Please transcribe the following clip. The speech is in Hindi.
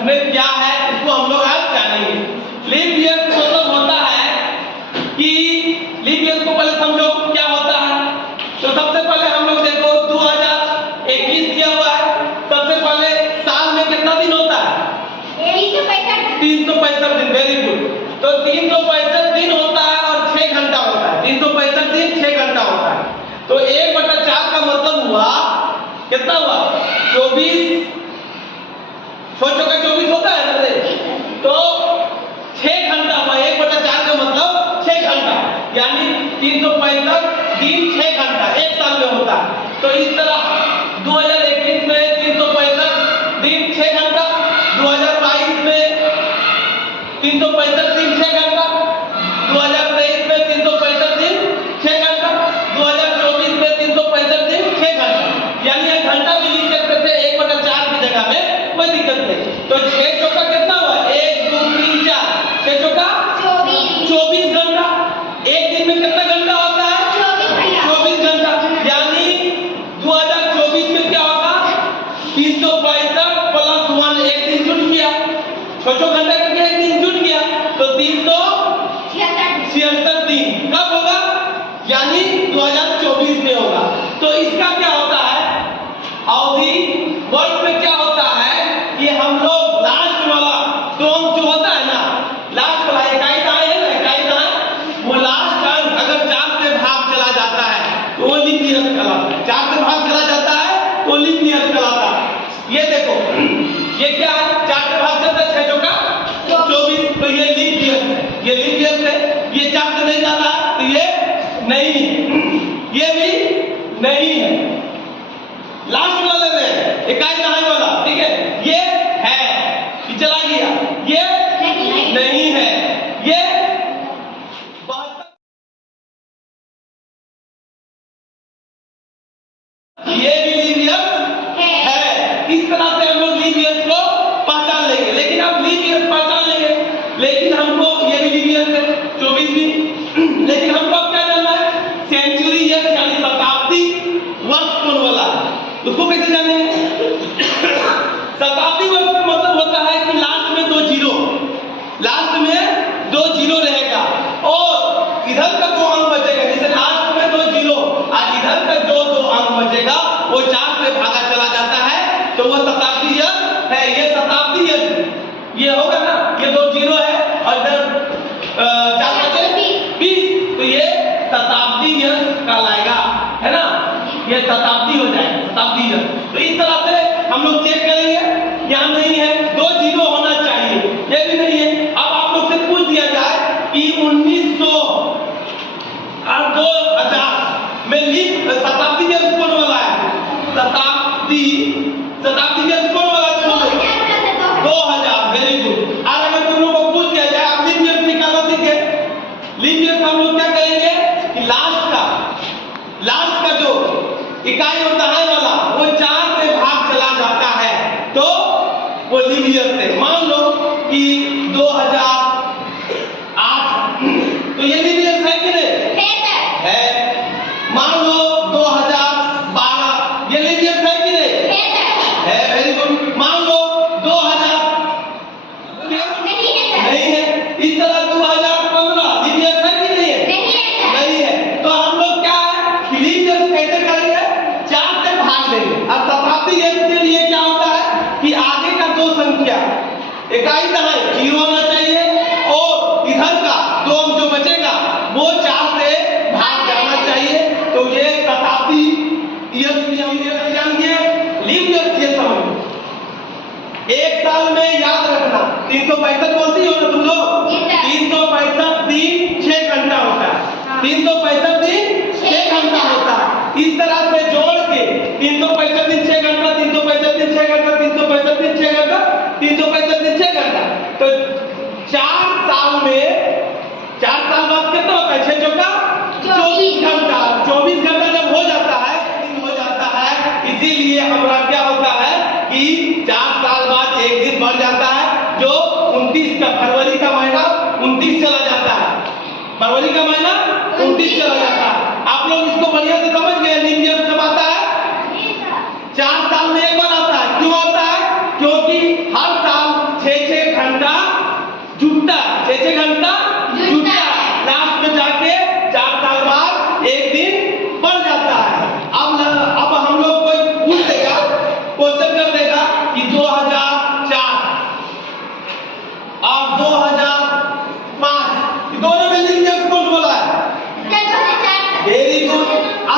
में क्या है इसको हम लोग आज जानेंगे। लीप ईयर मतलब होता है कि लीप ईयर को पहले समझो क्या होता है। तो सबसे पहले हम लोग देखो 2021 किया हुआ है। सबसे पहले साल में कितना दिन होता है? 365 दिन। Very good. तो 365 दिन होता है और 6 घंटा होता है। 365 दिन 6 घंटा होता है। तो 1/4 का मतलब हुआ कितना हुआ? 24। सोचो का 24 होता है ना, तो 6 घंटा हुआ। 1/4 का मतलब 6 घंटा, यानी 365 दिन 6 घंटा एक साल में होता है। तो इस तरह 2021 में 365 दिन 6 घंटा, 2022 में 365 दिन 6 घंटा, 2023 में 365 दिन 6 घंटा, 2024 में 365 दिन 6 घंटा, यानी 1 घंटा भी लिख सकते थे 1/4 की जगह में, कोई दिक्कत नहीं। तो 6 चौका कितना हुआ? 1 2 3 4, 6 चौका 24 घंटा। एक दिन में कितना घंटा होता है? 24 घंटा, यानी 2024 में क्या होगा? 365 प्लस 1, एक दिन जुट गया। 6 घंटा करके एक दिन जुट गया, तो 366 दिन कब होगा? यानी 2024 में होगा। तो इसका क्या होता है अवधि? वर्ष में क्या होता है कि हम लोग लास्ट वाला क्रम जो होता है ना, लास्ट वाला इकाई दाएं है ना, इकाई दाएं, वो लास्ट अंक अगर 4 से भाग चला जाता है तो वो लीप ईयर कहलाता है। 4 से भाग चला जाता है तो लीप ईयर कहलाता है। ये देखो, ये क्या है? 4 से भाग चलता है 6 चौका 24, तो ये लीप ईयर है। ये लीप ईयर है। ये 4 से नहीं जा रहा है तो ये नहीं, ये भी नहीं है। लास्ट वाले में इकाई दहाई वाला, ठीक है, ये है, ये चला गया, ये नहीं है, ये 72, ये भी लीप ईयर है। इस तरह से हम लोग लीप ईयर को पहचान लेंगे। लेकिन अब लीप ईयर पहचान लेंगे, लेकिन हमको ये भी लीप ईयर है 24 भी, लेकिन हमको अब क्या जानना है? सेंचुरी ईयर यानी शताब्दी वर्ष कौन वाला है, उसको कैसे जानेंगे? शताब्दी वर्ष का मतलब होता है कि लास्ट में 2 जीरो, लास्ट में 2 जीरो रहेगा और इधर का 2 अंक बचेगा। जैसे लास्ट में 2 जीरो और इधर का जो 2 अंक बचेगा वो 4 से भागा चला जाता है, तो वो शताब्दी ईयर है। ये शताब्दी ईयर ये होगा ना, ये 2 जीरो है और इधर 4 बचे 20, तो ये शताब्दी ईयर कहलाएगा, है ना, ये शताब्दी हो जाएगा, शताब्दी ईयर। तो इस तरह से हम लोग चेक करेंगे। यहाँ नहीं है, 2 जीरो होना चाहिए, ये भी नहीं है। अब आप लोग से पूछ दिया जाए कि 1900 और 2000 में लीप शताब्दी ईयर कौन वाला है? शताब्दी ईयर कौन वाला है? 2000। Very good. और अगर तुम लोग को पूछ दिया जाए आप लीप ईयर निकालना सीखे, लीप ईयर हम लोग क्या करेंगे कि लास्ट का जो इकाई होता है वाला वो 4 से भाग चला जाता है, तो वो लीप ईयर से। मान लो कि 2008, तो ये लीप ईयर है कि नहीं? है। मान लो 2012, ये लीप ईयर है कि नहीं? है। Very good. मान लो 2000 नहीं है। इस तरह 2015 लीप ईयर है कि नहीं है? नहीं है। तो हम लोग क्या है लीप ईयर कैसे करेंगे? 4 से भाग देंगे। अब शताब्दी ईयर के लिए क्या होता है कि आगे का 2 संख्या इकाई दहाई 0 होना चाहिए और इधर का 2 अंक जो बचेगा वो 4 से भाग जाना चाहिए। तो ये शताब्दी ईयर जानिए, लीप ईयर ये समझो। एक साल में याद रखना 365 बोलती हो ना तुम लोग, 365 दिन 6 घंटा होता है। 365 दिन 6 घंटा होता है। इस तरह से जोड़ के 365 दिन 6 घंटा, 365 दिन 6 घंटा, 365 दिन 6 घंटा, 365 दिन 6 घंटा, तो 4 साल में 4 साल बाद कितना होता है? 6 चौका 24 घंटा। 24 घंटा जब हो जाता है, इसीलिए हमारा क्या होता है कि 4 साल बाद एक दिन बढ़ जाता है, जो 29 का फरवरी का महीना 29 चला जाता है। फरवरी का महीना 29 चला जाता है। एक दिन